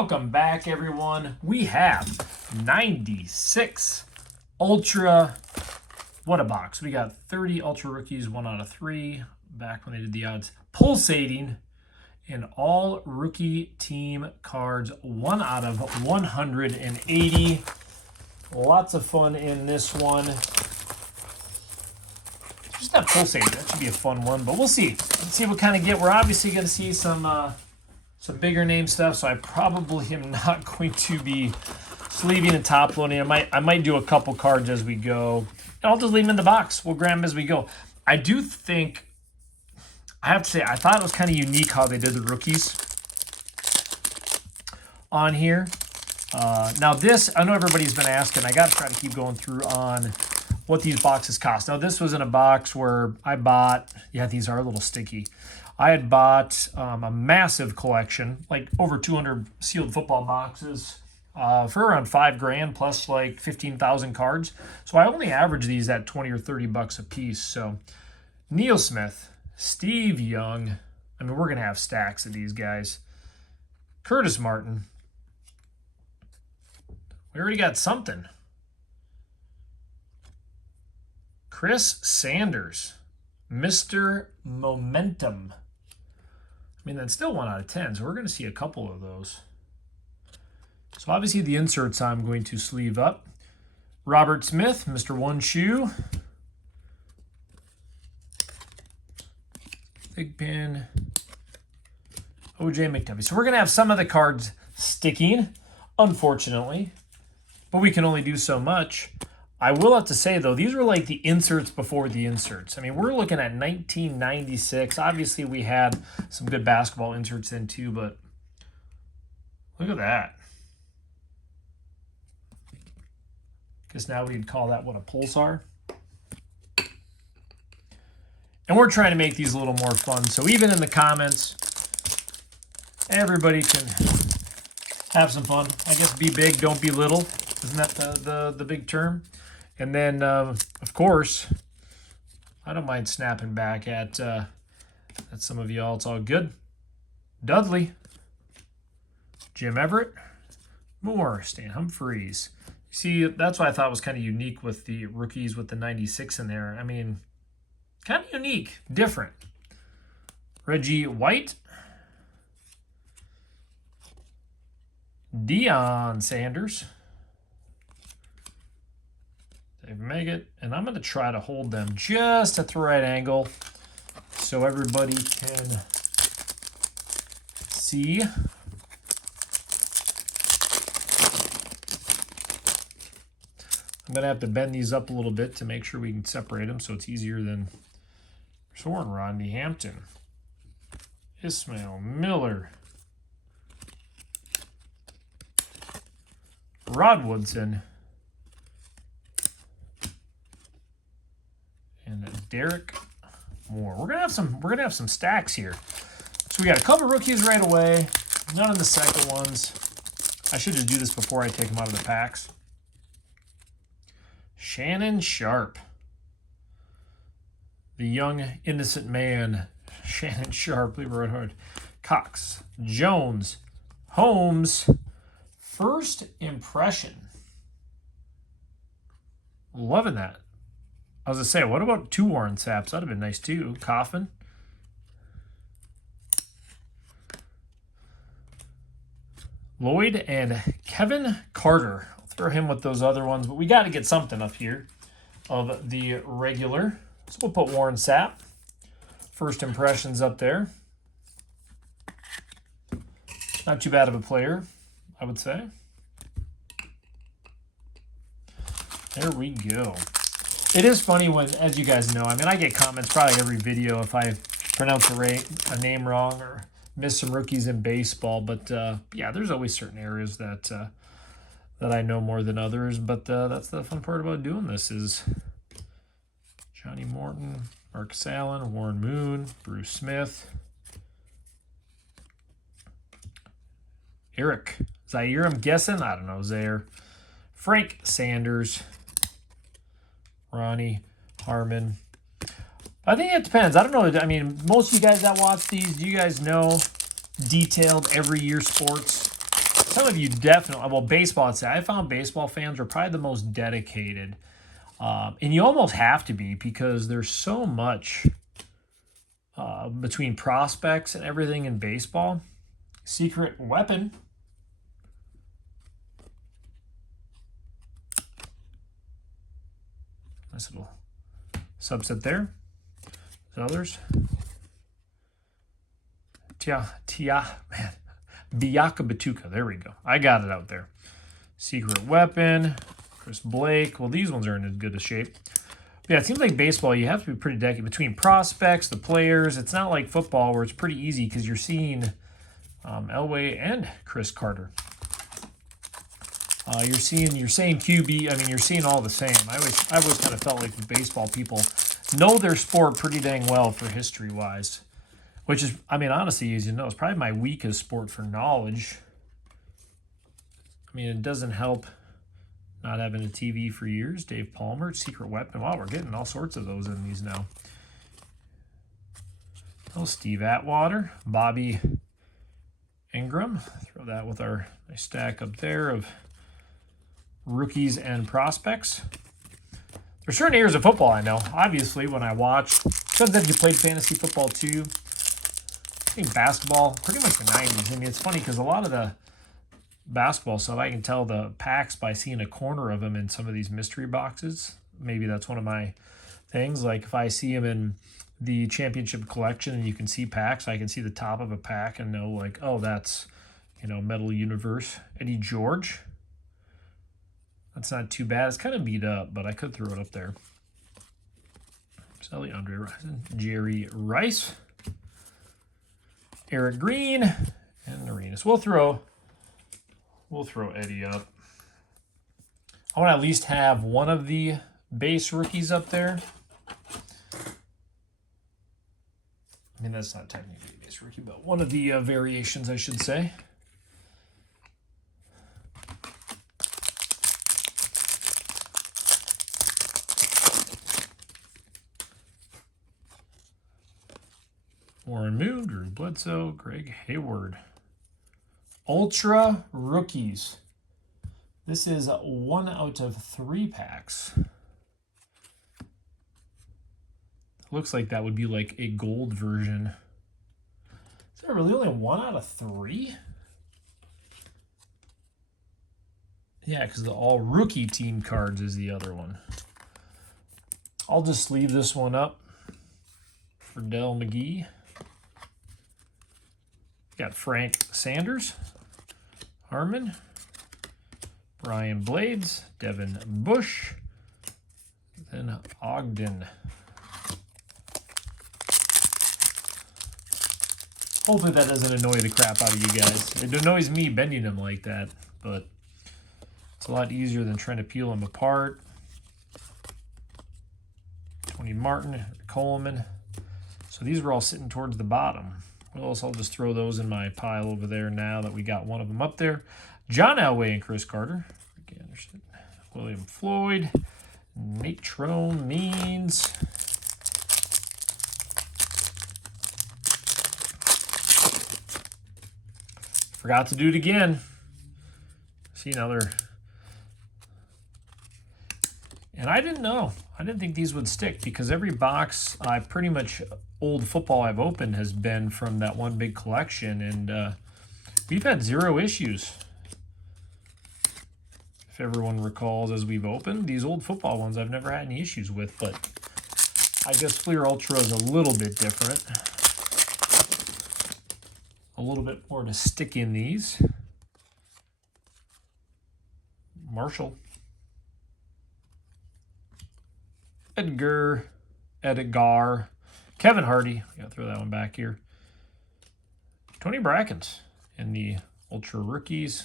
Welcome back, everyone. We have 96 Ultra. What a box. We got 30 Ultra Rookies, 1 out of 3, back when they did the odds. Pulsating, and all rookie team cards, 1 out of 180. Lots of fun in this one. Just that pulsating, that should be a fun one, but we'll see. Let's see what kind of get. We're obviously going to see some bigger name stuff, so I probably am not going to be sleeving and top loading. I might do a couple cards as we go, and I'll just leave them in the box. We'll grab them as we go. I do think, I have to say, I thought it was kind of unique how they did the rookies on here. Now this, I know everybody's been asking, I got to try to keep going through on what these boxes cost. Now this was in a box where I bought, yeah, these are a little sticky. I had bought a massive collection, like over 200 sealed football boxes for around $5,000 plus like 15,000 cards. So I only average these at 20 or 30 bucks a piece. So Neil Smith, Steve Young, I mean, we're going to have stacks of these guys. Curtis Martin. We already got something. Chris Sanders, Mr. Momentum. I mean, that's still 1 out of 10, so we're going to see a couple of those. So obviously the inserts I'm going to sleeve up. Robert Smith, Mr. One Shoe. Big Pin. OJ McDuffie. So we're going to have some of the cards sticking, unfortunately, but we can only do so much. I will have to say, though, these were like the inserts before the inserts. I mean, we're looking at 1996. Obviously, we had some good basketball inserts in, too, but look at that. Guess now we'd call that what a pulsar. And we're trying to make these a little more fun. So even in the comments, everybody can have some fun. I guess be big, don't be little. Isn't that the big term? And then, of course, I don't mind snapping back at some of y'all. It's all good. Dudley, Jim Everett, Moore, Stan Humphries. See, that's what I thought was kind of unique with the rookies with the 96 in there. I mean, kind of unique, different. Reggie White, Deion Sanders, Dave Meggett, and I'm going to try to hold them just at the right angle so everybody can see. I'm going to have to bend these up a little bit to make sure we can separate them so it's easier than Soren. Rodney Hampton, Ismail Miller, Rod Woodson, and Derek Moore. We're gonna have some stacks here. So we got a couple rookies right away, none of the second ones. I should just do this before I take them out of the packs. Shannon Sharp, the young innocent man. Shannon Sharp, leave it right hard. Cox, Jones, Holmes. First impression. Loving that. I was going to say, what about 2 Warren Sapps? That would have been nice too. Coffin. Lloyd and Kevin Carter. I'll throw him with those other ones, but we got to get something up here of the regular. So we'll put Warren Sapp. First impressions up there. Not too bad of a player, I would say. There we go. It is funny when, as you guys know, I mean, I get comments probably every video if I pronounce a name wrong or miss some rookies in baseball. But, yeah, there's always certain areas that I know more than others. But that's the fun part about doing this is Johnny Morton, Marcus Allen, Warren Moon, Bruce Smith, Eric Zaire, I'm guessing. I don't know, Zaire. Frank Sanders, Ronnie Harmon. I think it depends. I don't know. I mean, most of you guys that watch these, do you guys know detailed every year sports? some of you definitely, well, baseball, I'd say, I found baseball fans are probably the most dedicated. And you almost have to be, because there's so much between prospects and everything in baseball. Secret weapon. Nice little subset there. Others. Man. Biaka Batuka. There we go. I got it out there. Secret weapon. Chris Blake. Well, these ones are in as good a shape. But yeah, it seems like baseball, you have to be pretty dedicated between prospects, the players. It's not like football where it's pretty easy because you're seeing Elway and Chris Carter. You're saying QB. I mean, you're seeing all the same. I always kind of felt like the baseball people know their sport pretty dang well for history-wise, which is, I mean, honestly, as you know, it's probably my weakest sport for knowledge. I mean, it doesn't help not having a TV for years. Dave Palmer, Secret Weapon. Wow, we're getting all sorts of those in these now. Oh, Steve Atwater, Bobby Ingram. Throw that with our nice stack up there of rookies and prospects. There's certain areas of football I know. Obviously, when I watch, sometimes you played fantasy football too. I think basketball, pretty much the 90s. I mean, it's funny because a lot of the basketball stuff, I can tell the packs by seeing a corner of them in some of these mystery boxes. Maybe that's one of my things. Like if I see them in the championship collection and you can see packs, I can see the top of a pack and know like, oh, that's, you know, Metal Universe. Eddie George. That's not too bad. It's kind of beat up, but I could throw it up there. Sally Andre Rison, Jerry Rice, Eric Green, and Arenas. We'll throw Eddie up. I want to at least have one of the base rookies up there. I mean, that's not technically a base rookie, but one of the variations, I should say. Warren Moon, Drew Bledsoe, Greg Hayward. Ultra Rookies. This is 1 out of 3 packs. Looks like that would be like a gold version. Is there really only 1 out of 3? Yeah, because the all rookie team cards is the other one. I'll just leave this one up for Dell McGee. Got Frank Sanders, Harmon, Brian Blades, Devin Bush, then Ogden. Hopefully that doesn't annoy the crap out of you guys. It annoys me bending them like that, but it's a lot easier than trying to peel them apart. Tony Martin, Coleman. So these were all sitting towards the bottom. Well, I'll just throw those in my pile over there now that we got one of them up there. John Elway and Chris Carter. Rick Anderson, William Floyd, Natrone Means. Forgot to do it again. See, now they're... And I didn't know. I didn't think these would stick because every box, pretty much old football I've opened has been from that one big collection, and we've had 0 issues. If everyone recalls, as we've opened, these old football ones I've never had any issues with, but I guess FLEER Ultra is a little bit different. A little bit more to stick in these. Marshall. Edgar, Kevin Hardy. I gotta throw that one back here. Tony Brackens in the Ultra Rookies.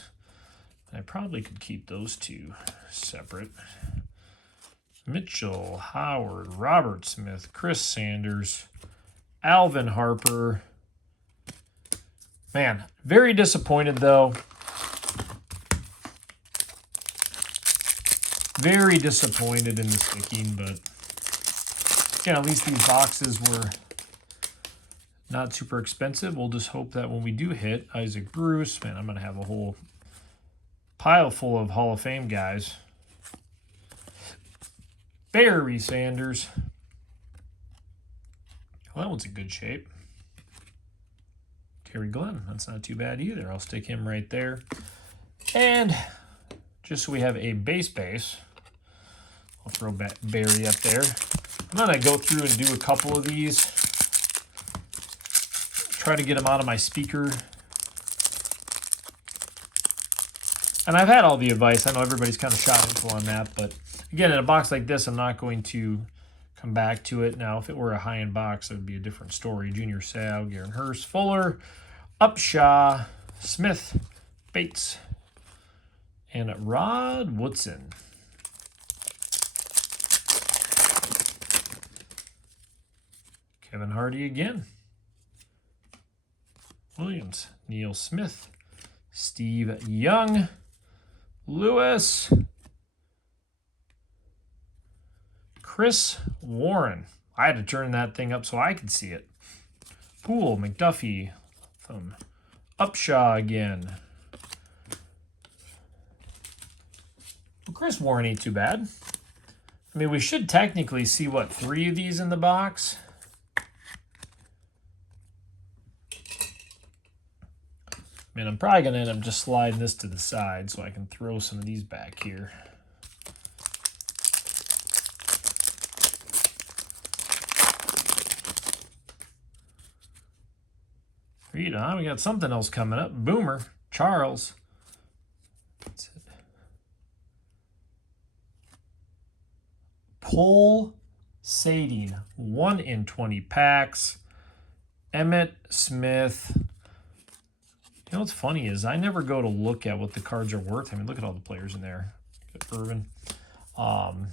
I probably could keep those two separate. Mitchell, Howard, Robert Smith, Chris Sanders, Alvin Harper. Man, very disappointed though. Very disappointed in the sticking, but yeah, at least these boxes were not super expensive. We'll just hope that when we do hit Isaac Bruce, man, I'm going to have a whole pile full of Hall of Fame guys. Barry Sanders. Well, that one's in good shape. Terry Glenn. That's not too bad either. I'll stick him right there. And just so we have a base, I'll throw Barry up there. I'm going to go through and do a couple of these. Try to get them out of my speaker. And I've had all the advice. I know everybody's kind of shot info on that. But again, in a box like this, I'm not going to come back to it. Now, if it were a high-end box, it would be a different story. Junior Seau, Garen Hurst, Fuller, Upshaw, Smith, Bates, and Rod Woodson. Kevin Hardy again. Williams, Neil Smith, Steve Young, Lewis, Chris Warren. I had to turn that thing up so I could see it. Poole, McDuffie, Upshaw again. Well, Chris Warren ain't too bad. I mean, we should technically see, what, 3 of these in the box? I mean, I'm probably going to end up just sliding this to the side so I can throw some of these back here. Read on. We got something else coming up. Boomer, Charles. That's it. Pulsating. 1 in 20 packs. Emmett Smith. You know what's funny is I never go to look at what the cards are worth. I mean, look at all the players in there. Got Irvin. Wow,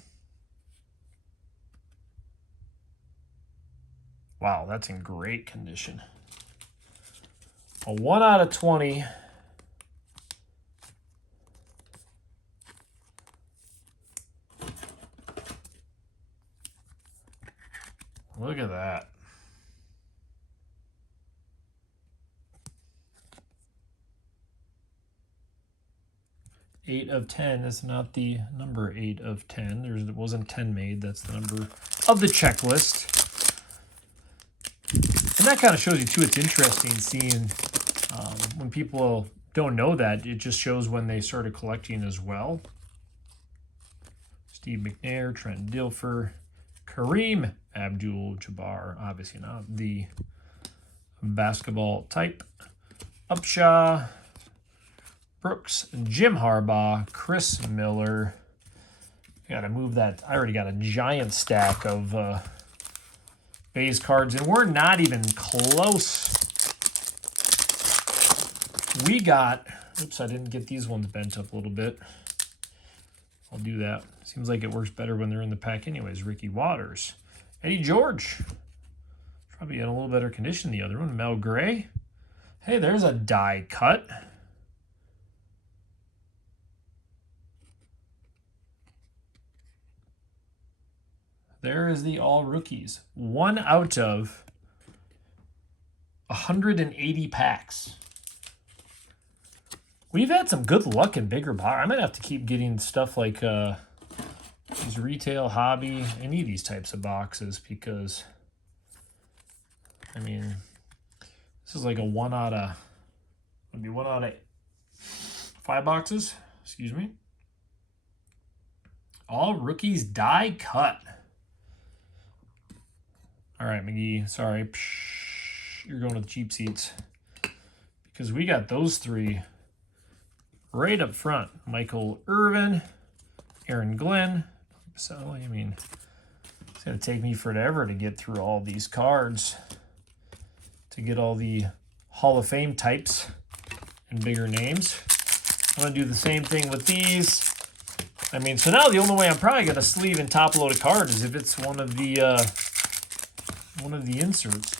that's in great condition. A 1 out of 20. Look at that. 8 of 10 is not the number 8 of 10. There wasn't 10 made. That's the number of the checklist. And that kind of shows you, too, it's interesting seeing when people don't know that. It just shows when they started collecting as well. Steve McNair, Trent Dilfer, Kareem Abdul-Jabbar, obviously not the basketball type. Upshaw, Brooks, Jim Harbaugh, Chris Miller. Got to move that. I already got a giant stack of base cards, and we're not even close. We got, oops, I didn't get these ones bent up a little bit. I'll do that. Seems like it works better when they're in the pack anyways. Ricky Waters. Eddie George. Probably in a little better condition than the other one. Mel Gray. Hey, there's a die cut. There is the all rookies. 1 out of 180 packs. We've had some good luck in bigger box. I might have to keep getting stuff like these retail, hobby, any of these types of boxes because, I mean, this is like a 1 out of, would be 1 out of 5 boxes. Excuse me. All rookies die cut. All right, McGee, sorry. You're going to the cheap seats. Because we got those 3 right up front. Michael Irvin, Aaron Glenn. So, I mean, it's going to take me forever to get through all these cards to get all the Hall of Fame types and bigger names. I'm going to do the same thing with these. I mean, so now the only way I'm probably going to sleeve and top load a card is if it's one of the inserts.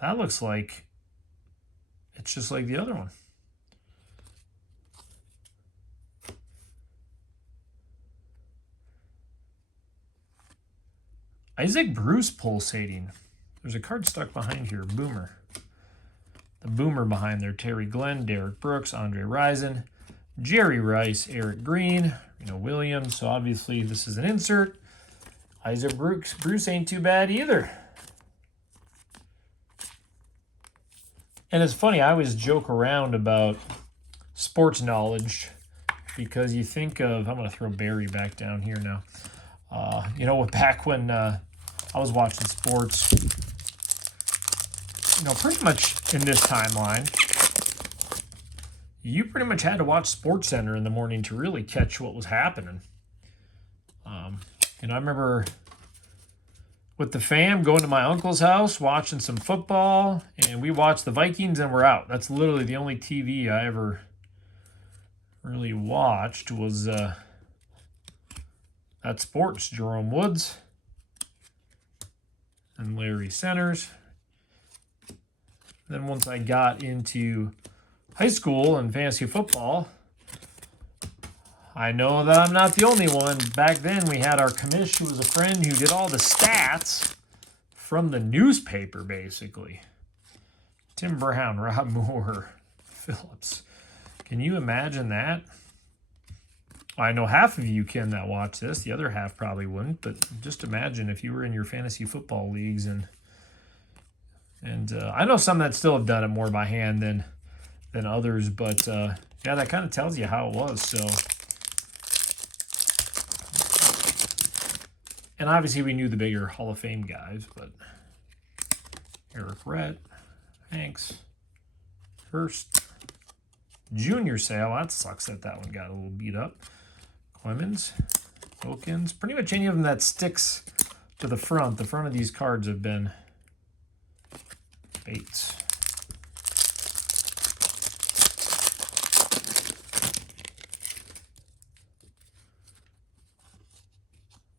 That looks like it's just like the other one. Isaac Bruce pulsating. There's a card stuck behind here. Boomer. The Boomer behind there. Terry Glenn, Derek Brooks, Andre Rison, Jerry Rice, Eric Green, Williams. So obviously this is an insert. Isaac Bruce ain't too bad either. And it's funny, I always joke around about sports knowledge because you think of, I'm going to throw Barry back down here now. Back when I was watching sports, pretty much in this timeline, you pretty much had to watch SportsCenter in the morning to really catch what was happening. I remember with the fam going to my uncle's house, watching some football, and we watched the Vikings and we're out. That's literally the only TV I ever really watched was that sports. Jerome Woods and Larry Centers. Then once I got into high school and fantasy football, I know that I'm not the only one. Back then we had our commish who was a friend who did all the stats from the newspaper, basically. Tim Brown, Rob Moore, Phillips. Can you imagine that? I know half of you can that watch this. The other half probably wouldn't. But just imagine if you were in your fantasy football leagues and I know some that still have done it more by hand than others. But yeah, that kind of tells you how it was. So, and obviously we knew the bigger Hall of Fame guys, but Eric Rhett, Hanks, Hurst, Junior Sale. That sucks that one got a little beat up. Clemens, Wilkins, pretty much any of them that sticks to the front. The front of these cards have been Bates.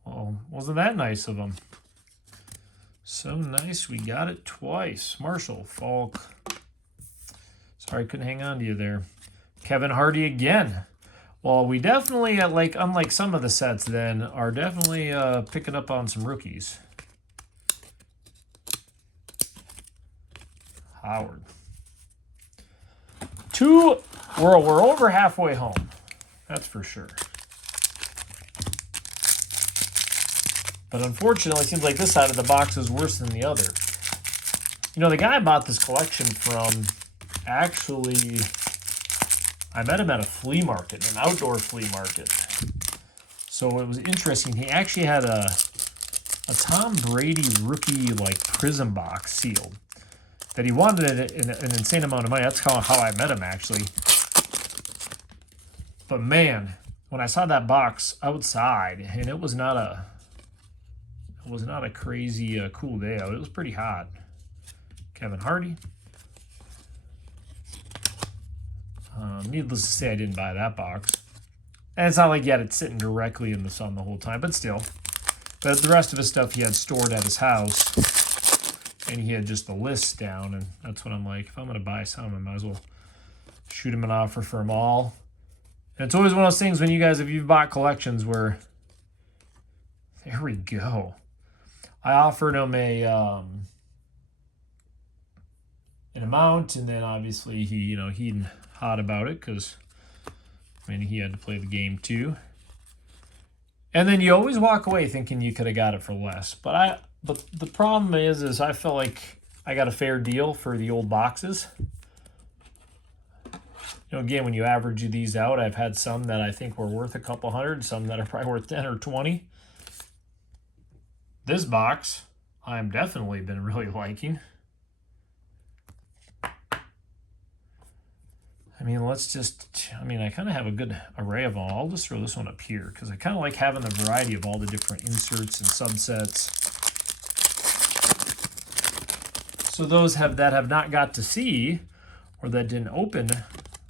Well, wasn't that nice of them? So nice, we got it twice. Marshall, Falk. Sorry, I couldn't hang on to you there. Kevin Hardy again. Well, we definitely, unlike some of the sets then, are definitely picking up on some rookies. Howard. We're over halfway home. That's for sure. But unfortunately, it seems like this side of the box is worse than the other. The guy I bought this collection from, actually, I met him at a flea market, an outdoor flea market. So it was interesting. He actually had a Tom Brady rookie prism box sealed that he wanted an insane amount of money. That's how I met him, actually. But man, when I saw that box outside, and it was not a crazy cool day out. It was pretty hot. Kevin Hardy. Needless to say, I didn't buy that box. And it's not like you had it sitting directly in the sun the whole time, but still. But the rest of his stuff he had stored at his house. And he had just the list down. And that's what I'm like, if I'm going to buy some, I might as well shoot him an offer for them all. And it's always one of those things when you guys, if you've bought collections where, there we go. I offered him an amount, and then obviously he'd hot about it because he had to play the game too. And then you always walk away thinking you could have got it for less. But the problem is I felt like I got a fair deal for the old boxes. Again, when you average these out, I've had some that I think were worth a couple hundred, some that are probably worth 10 or 20. This box, I'm definitely been really liking. I kind of have a good array of them. I'll just throw this one up here because I kind of like having the variety of all the different inserts and subsets. So those that have not got to see or that didn't open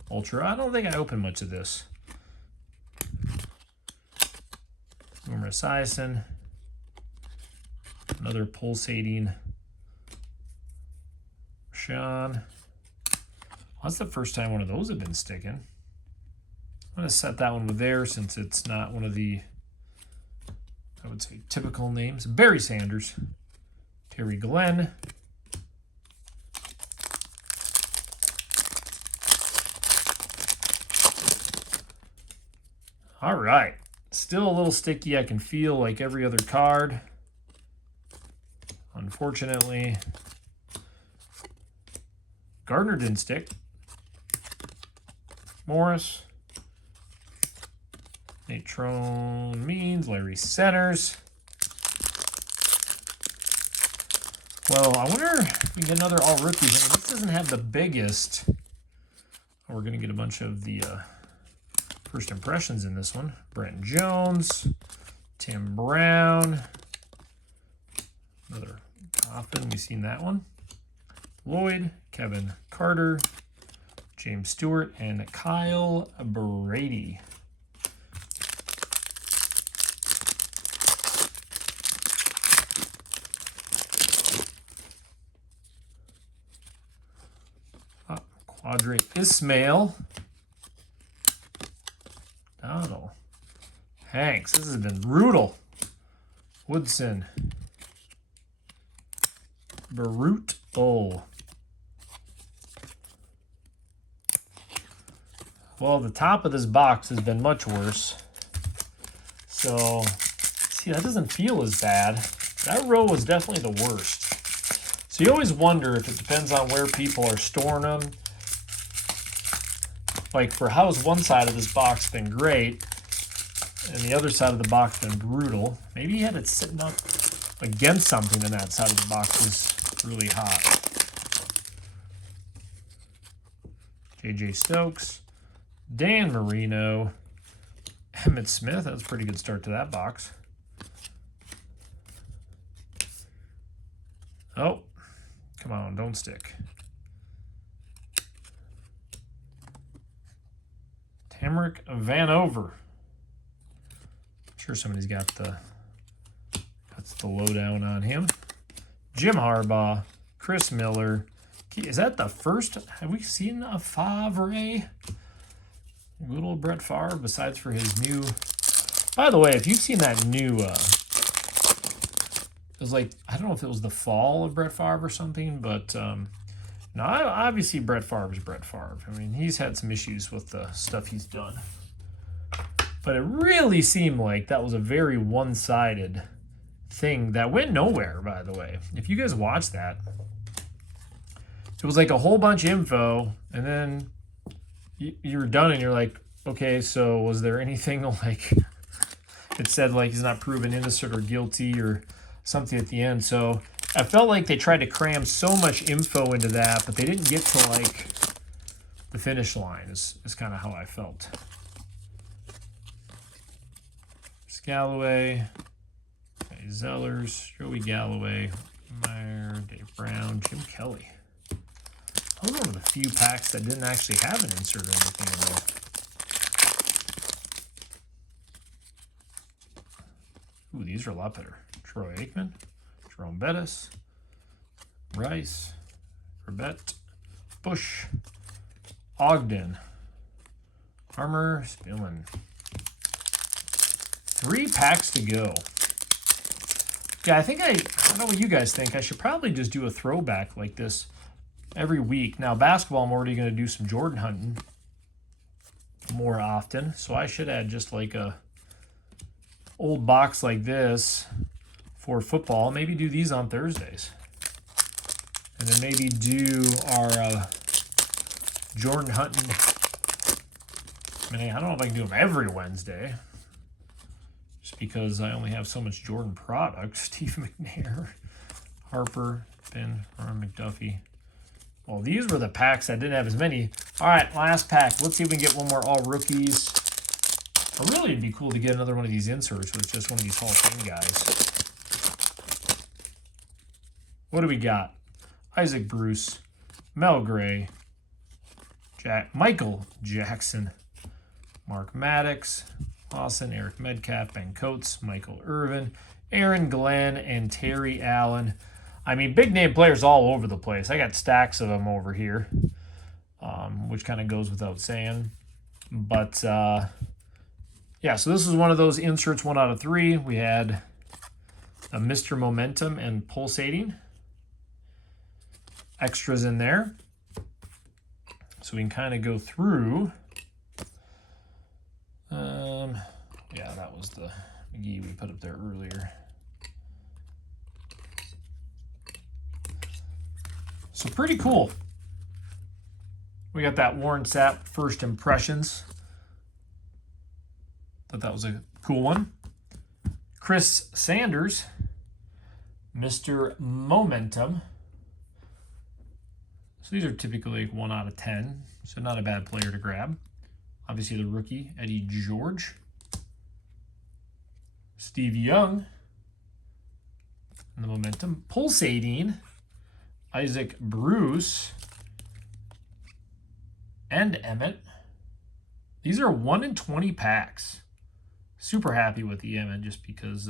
Ultra, I don't think I opened much of this. Boomer Esiason. Another pulsating Sean. That's the first time one of those have been sticking. I'm going to set that one with there since it's not one of the I would say, typical names. Barry Sanders, Terry Glenn, all right. Still a little sticky. I can feel like every other card. Unfortunately, Gardner didn't stick. Morris, Natron Means, Larry Centers. Well, I wonder if we can get another all rookies. I mean, this doesn't have the biggest. Oh, we're going to get a bunch of the first impressions in this one. Brent Jones, Tim Brown, another Coffin. We've seen that one. Lloyd, Kevin Carter, James Stewart, and Kyle Brady. Quadre Ismail. Donald. Hanks. This has been brutal. Woodson. Barut. Oh. Well, the top of this box has been much worse. So, see, that doesn't feel as bad. That row was definitely the worst. So you always wonder if it depends on where people are storing them. Like, for how's one side of this box been great, and the other side of the box been brutal. Maybe he had it sitting up against something, and that side of the box was really hot. J.J. Stokes, Dan Marino, Emmitt Smith. That was a pretty good start to that box. Oh, come on, don't stick. Tamarick Vanover. I'm sure somebody's got that's the lowdown on him. Jim Harbaugh, Chris Miller. Is that the first? Have we seen a Favre? Good old Brett Favre, besides for his new. By the way, if you've seen that new, it was like, I don't know if it was the fall of Brett Favre or something, but no, obviously Brett Favre is Brett Favre. I mean, he's had some issues with the stuff he's done. But it really seemed like that was a very one-sided thing that went nowhere, by the way. If you guys watch that, it was like a whole bunch of info, and then you're done, and you're like, okay, so was there anything like it said like he's not proven innocent or guilty or something at the end? So I felt like they tried to cram so much info into that, but they didn't get to like the finish line is kind of how I felt. Galloway, Zellers, Joey Galloway, Meyer, Dave Brown, Jim Kelly. I was one of the few packs that didn't actually have an insert or anything in there. Ooh, these are a lot better. Troy Aikman, Jerome Bettis, Rice, Corbett, Bush, Ogden, Armour, Spillman. 3 packs to go. Yeah, I think I don't know what you guys think. I should probably just do a throwback like this every week. Now, basketball, I'm already going to do some Jordan hunting more often. So I should add just like a old box like this for football. Maybe do these on Thursdays. And then maybe do our Jordan hunting. I mean, I don't know if I can do them every Wednesday. Just because I only have so much Jordan product. Steve McNair, Harper, Ben, Ron McDuffie. Well, these were the packs. I didn't have as many. All right, last pack. Let's see if we can get one more all rookies. Really, it'd be cool to get another one of these inserts with just one of these Hall of Fame guys. What do we got? Isaac Bruce, Mel Gray, Michael Jackson, Mark Maddox, Lawson, Eric Medcalf, Ben Coates, Michael Irvin, Aaron Glenn, and Terry Allen. I mean, big name players all over the place. I got stacks of them over here, which kind of goes without saying. But, yeah, so this is one of those inserts 1 out of 3. We had A Mr. Momentum and Pulsating. Extras in there. So we can kind of go through. Yeah, that was the McGee we put up there earlier. So pretty cool. We got that Warren Sapp First Impressions. Thought that was a cool one. Chris Sanders, Mr. Momentum. So these are typically 1 out of 10, so not a bad player to grab. Obviously the rookie, Eddie George. Steve Young, and the Momentum. Pulsating, Isaac Bruce, and Emmett. These are 1 in 20 packs. Super happy with the Emmett just because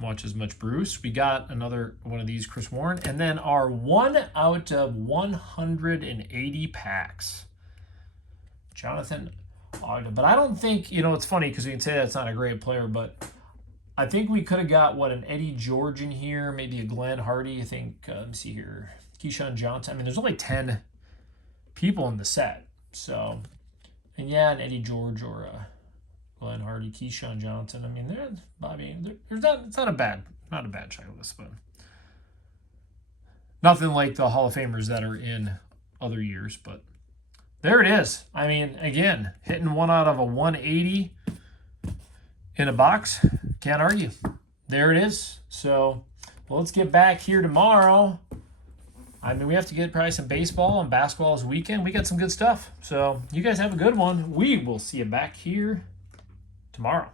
watch as much Bruce. We got another one of these, Chris Warren. And then our 1 out of 180 packs, Jonathan Ogden. But I don't think, you know, it's funny because we can say that's not a great player, but I think we could have got, what, an Eddie George in here, maybe a Glenn Hardy. I think, let me see here, Keyshawn Johnson. I mean, there's only 10 people in the set. So, and yeah, an Eddie George or a Glenn Hardy, Keyshawn Johnson. I mean, there's not, it's not a bad checklist, but nothing like the Hall of Famers that are in other years, but there it is. I mean, again, hitting 1 out of a 180 in a box. Can't argue. There it is. So, well, let's get back here tomorrow. I mean, we have to get probably some baseball and basketball this weekend. We got some good stuff. So, you guys have a good one. We will see you back here tomorrow.